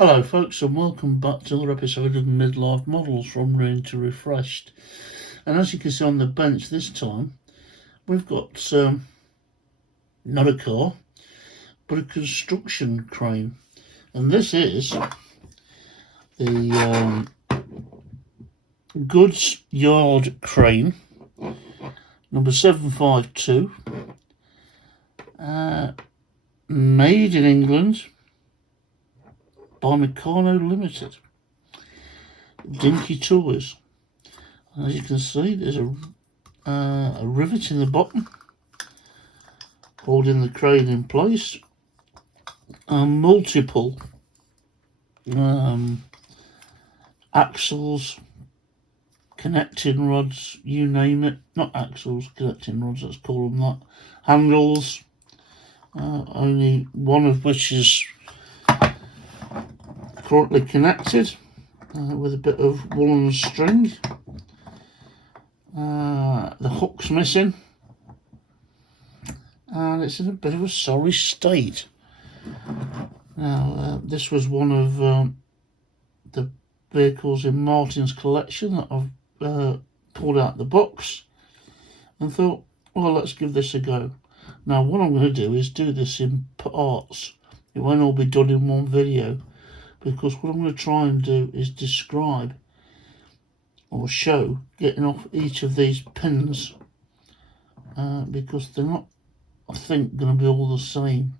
Hello folks and welcome back to another episode of Midlife Models from Ruined to Refreshed. And as you can see on the bench this time, we've got not a car, but a construction crane. And this is the Goods Yard Crane, number 752, made in England by Meccano Limited, Dinky Toys. And as you can see, there's a rivet in the bottom holding the crane in place, and multiple axles, connecting rods, you name it. Not axles, connecting rods, let's call them that. Handles, only one of which is currently connected with a bit of woolen string. The hook's missing, and it's in a bit of a sorry state. Now, this was one of the vehicles in Martin's collection that I've pulled out the box and thought, well, let's give this a go. Now, what I'm going to do is do this in parts. It won't all be done in one video, because what I'm going to try and do is describe or show getting off each of these pins, because they're not, I think, going to be all the same.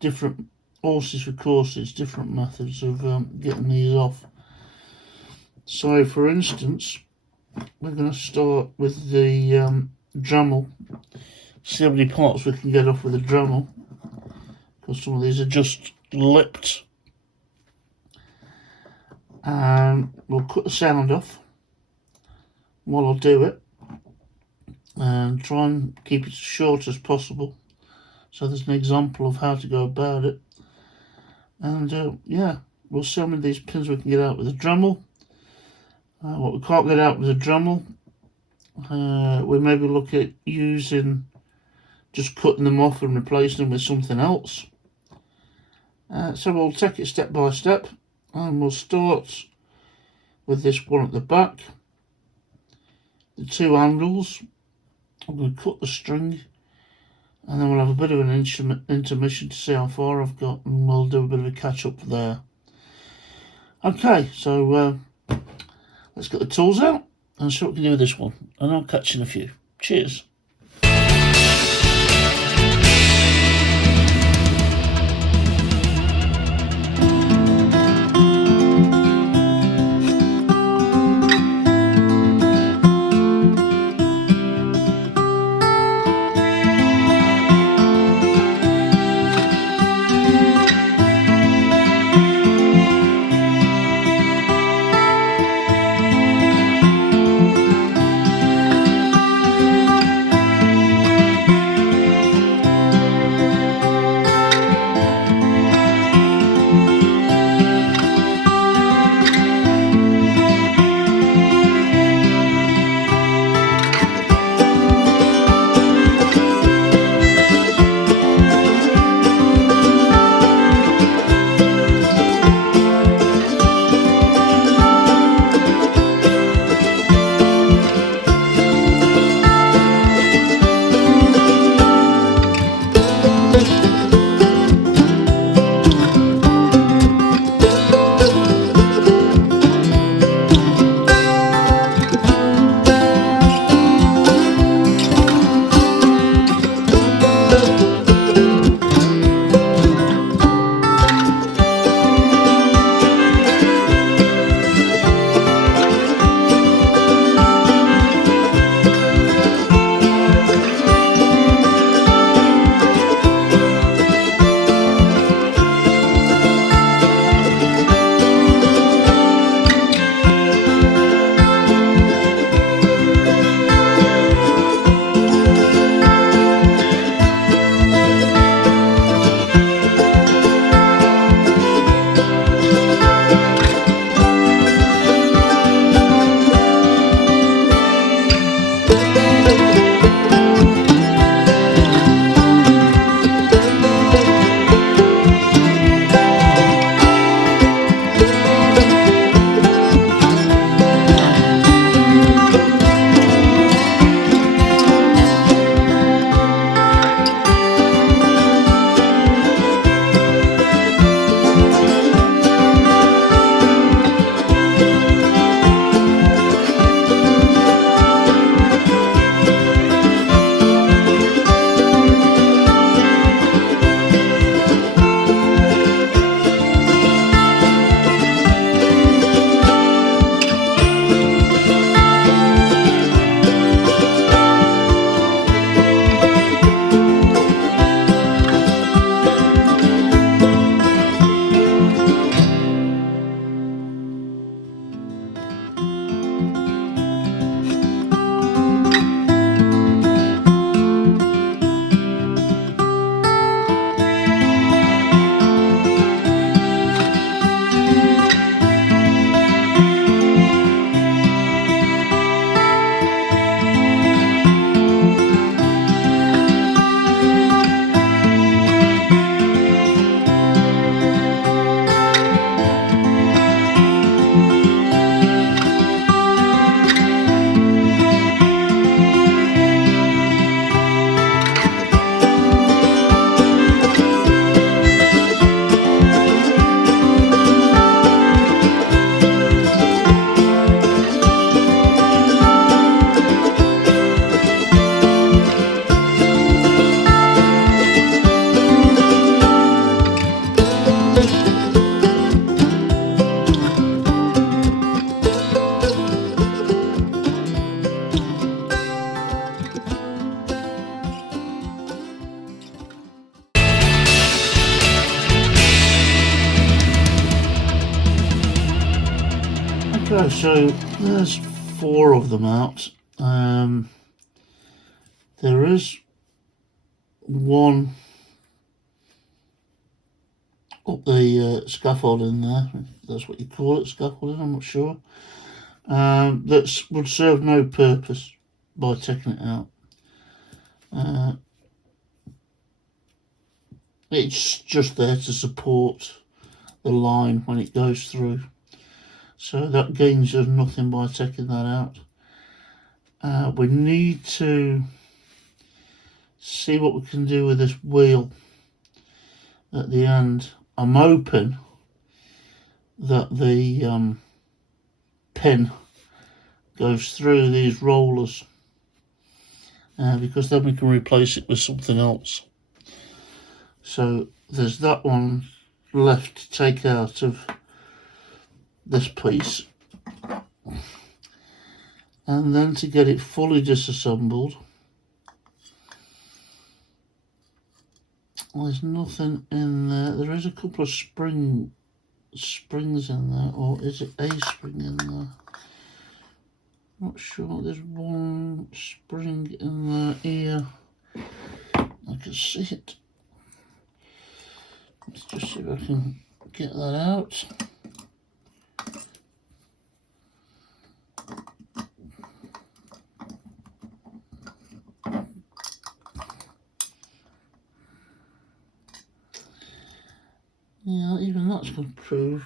Different horses for courses, different methods of getting these off. So for instance, we're going to start with the Dremel. See how many parts we can get off with a Dremel, because some of these are just lipped. And we'll cut the sound off while I do it, and try and keep it as short as possible, so there's an example of how to go about it. And yeah, we'll see how many of these pins we can get out with a Dremel. What we can't get out with a Dremel, we maybe look at using just cutting them off and replacing them with something else. So we'll take it step by step, and we'll start with this one at the back. The two handles, I'm going to cut the string, and then we'll have a bit of an intermission to see how far I've got, and we'll do a bit of a catch up there. Okay, so let's get the tools out and see what we can do with this one, and I'll catch you in a few. Cheers. go, so there's 4 of them out. There is one up the scaffolding there, if that's what you call it, scaffolding, I'm not sure, that would serve no purpose by taking it out. It's just there to support the line when it goes through, so that gains us nothing by taking that out. We need to see what we can do with this wheel at the end. I'm hoping that the pin goes through these rollers, because then we can replace it with something else. So there's that one left to take out of this piece, and then to get it fully disassembled. There's nothing in there. There is a couple of springs in there, or is it a spring in there? Not sure. There's one spring in there here. I can see it. Let's just see if I can get that out. Yeah, even that's going to prove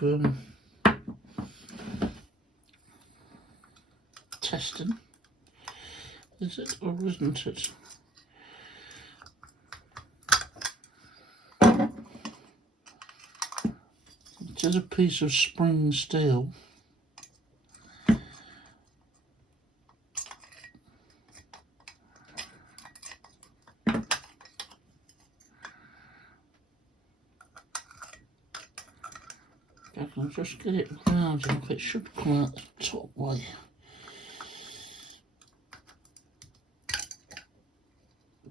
testing. Is it or isn't it? It is a piece of spring steel. I can just get it round enough, it should come out the top way.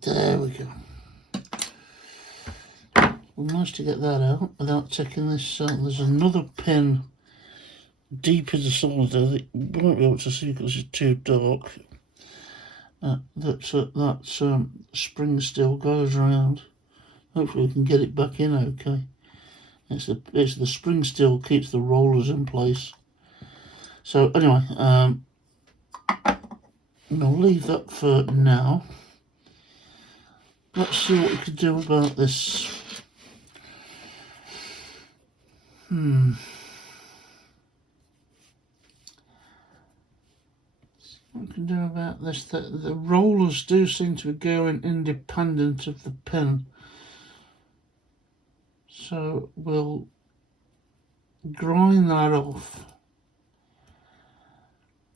There we go. Well, nice to get that out without taking this out. There's another pin deep in the cylinder that you won't be able to see because it's too dark. That spring still goes around. Hopefully we can get it back in okay. It's the spring still keeps the rollers in place. So anyway, I'm going to leave that for now. Let's see what we can do about this. What we can do about this, the rollers do seem to be going independent of the pin. So we'll grind that off,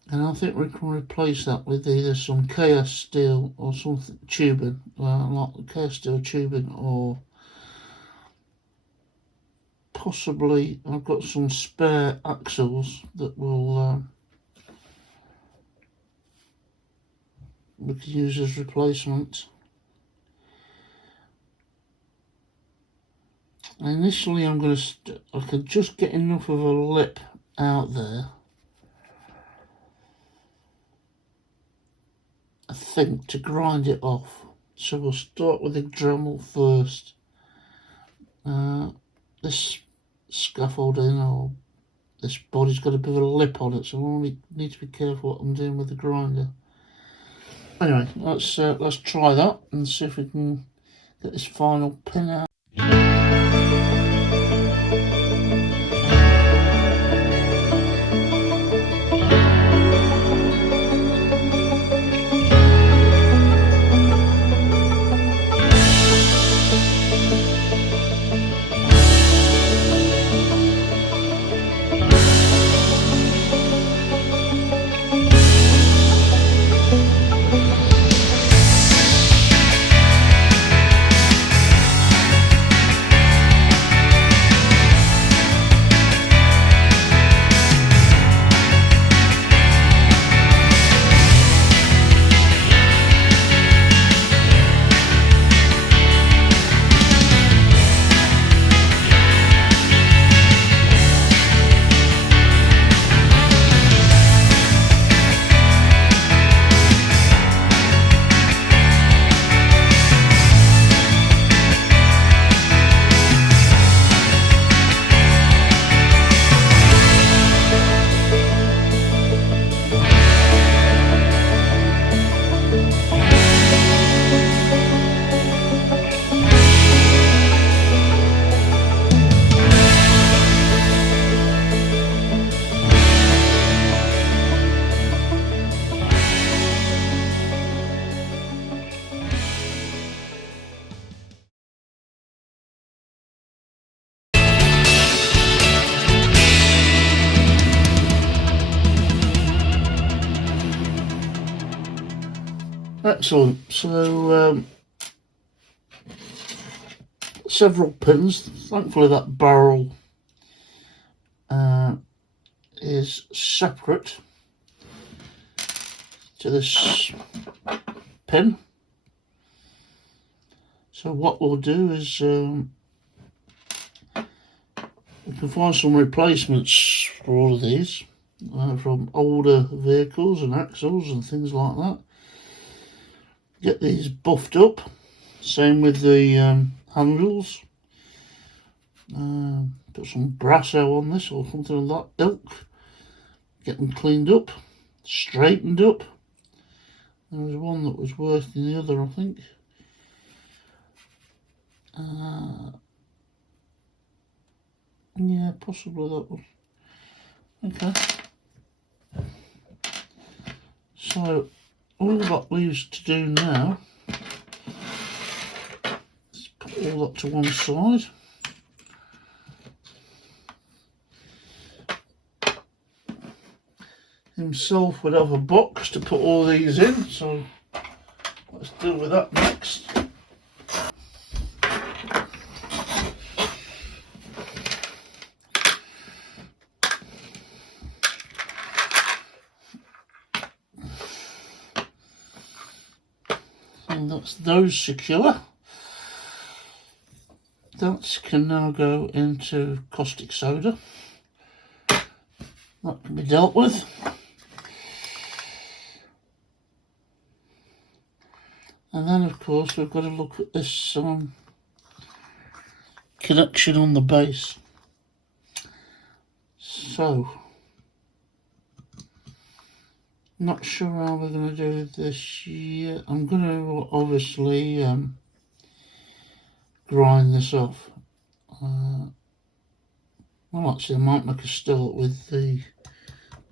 and I think we can replace that with either some KS steel or something tubing, like KS steel tubing, or possibly I've got some spare axles that will we can use as replacements. Initially I'm going to, I could just get enough of a lip out there, I think, to grind it off. So we'll start with the Dremel first. This scaffolding, or this body's got a bit of a lip on it, so I need to be careful what I'm doing with the grinder. Anyway, let's try that and see if we can get this final pin out. Excellent. So several pins. Thankfully that barrel is separate to this pin. So what we'll do is we can find some replacements for all of these from older vehicles and axles and things like that. Get these buffed up. Same with the handles. Put some brasso on this or something of that ilk. Get them cleaned up, straightened up. There was one that was worse than the other, I think. Yeah, possibly that one. Okay. So all that leaves to do now is put all that to one side. Himself would have a box to put all these in, so let's deal with that next. And that's those secure. That can now go into caustic soda. That can be dealt with. And then of course we've got to look at this connection on the base. So, not sure how we're going to do this yet. I'm going to obviously grind this off. Well, actually I might make a start with the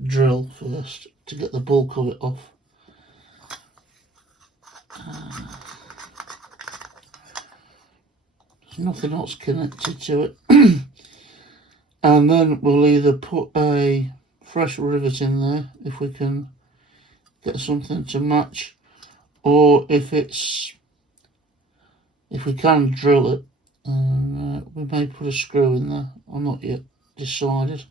drill first to get the bulk of it off. There's nothing else connected to it. And then we'll either put a fresh rivet in there if we can get something to match, or if we can drill it, we may put a screw in there. I'm not yet decided.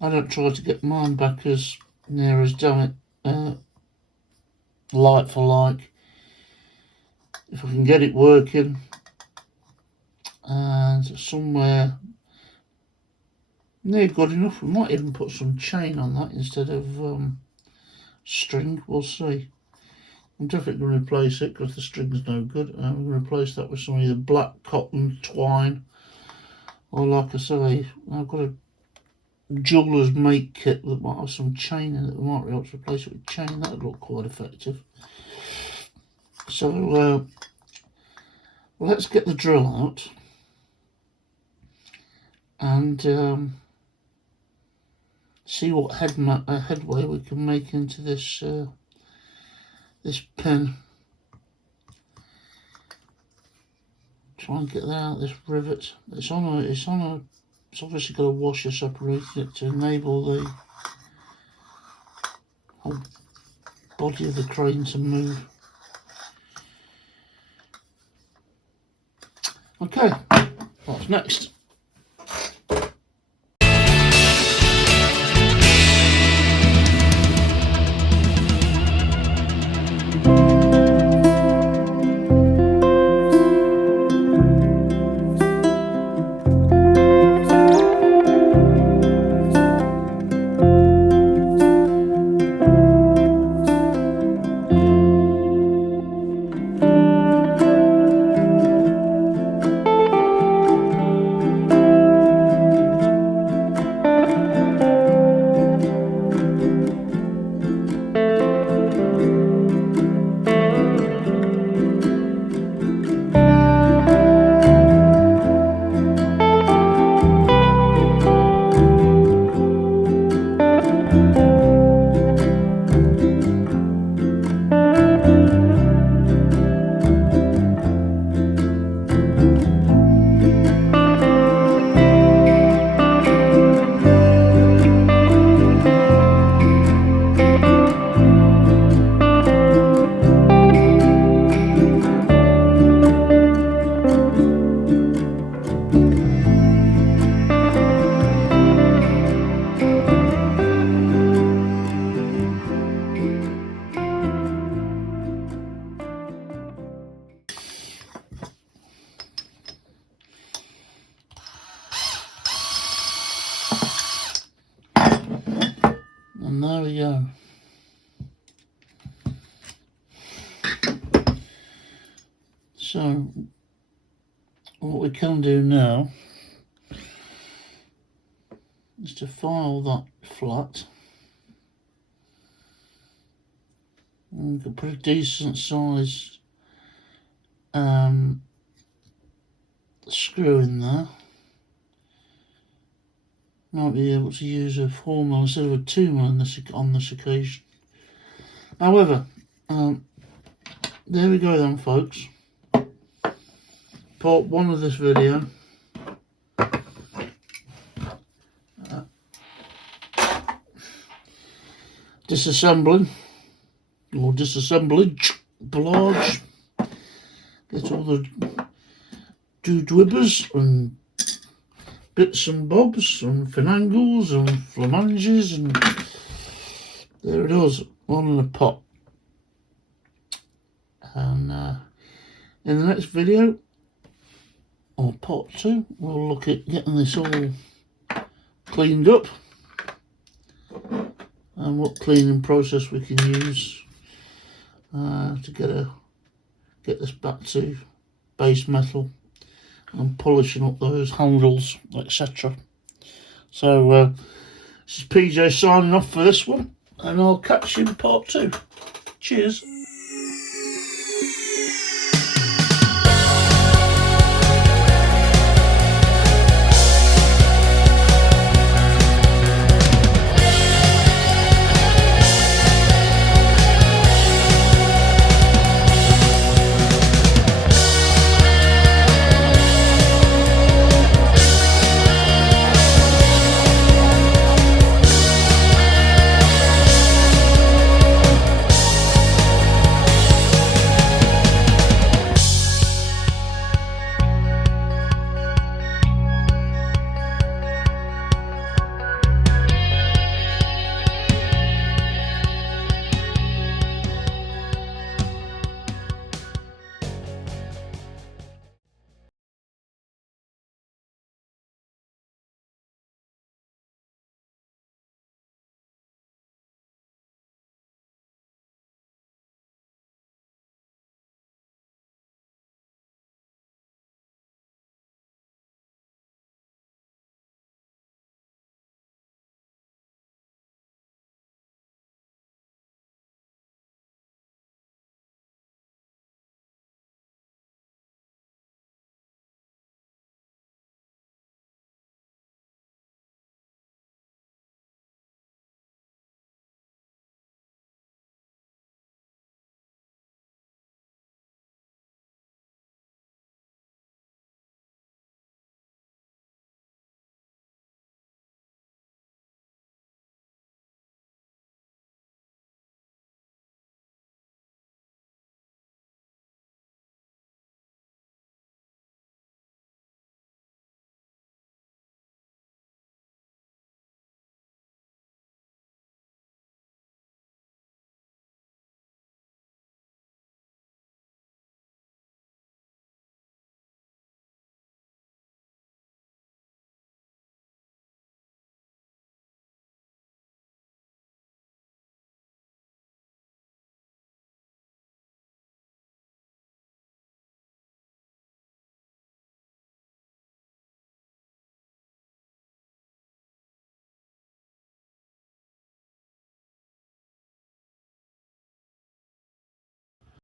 I don't try to get mine back as near as damn it like for like. If I can get it working and somewhere near good enough, we might even put some chain on that instead of string. We'll see. I'm definitely going to replace it because the string's no good. I'm going to replace that with some either black cotton twine, or like I say, I've got a jeweler's make kit that might have some chain in it. We might be able to replace it with chain. That would look quite effective. So let's get the drill out and see what headway we can make into this this pin. Try and get that out, this rivet. It's obviously got a washer separating it to enable the whole body of the crane to move. Okay, what's next? So what we can do now is to file that flat. And we can put a decent size screw in there. Might be able to use a 4mm instead of a 2mm on this occasion. However, there we go then, folks. Part 1 of this video. Disassembling or disassemblage, blage. Get all the doodwibbers and bits and bobs and finangles and flamanges, and there it is, all in a pot. And in the next video, or part 2, we'll look at getting this all cleaned up and what cleaning process we can use to get this back to base metal and polishing up those handles, etc. So this is PJ signing off for this one, and I'll catch you in part 2. Cheers.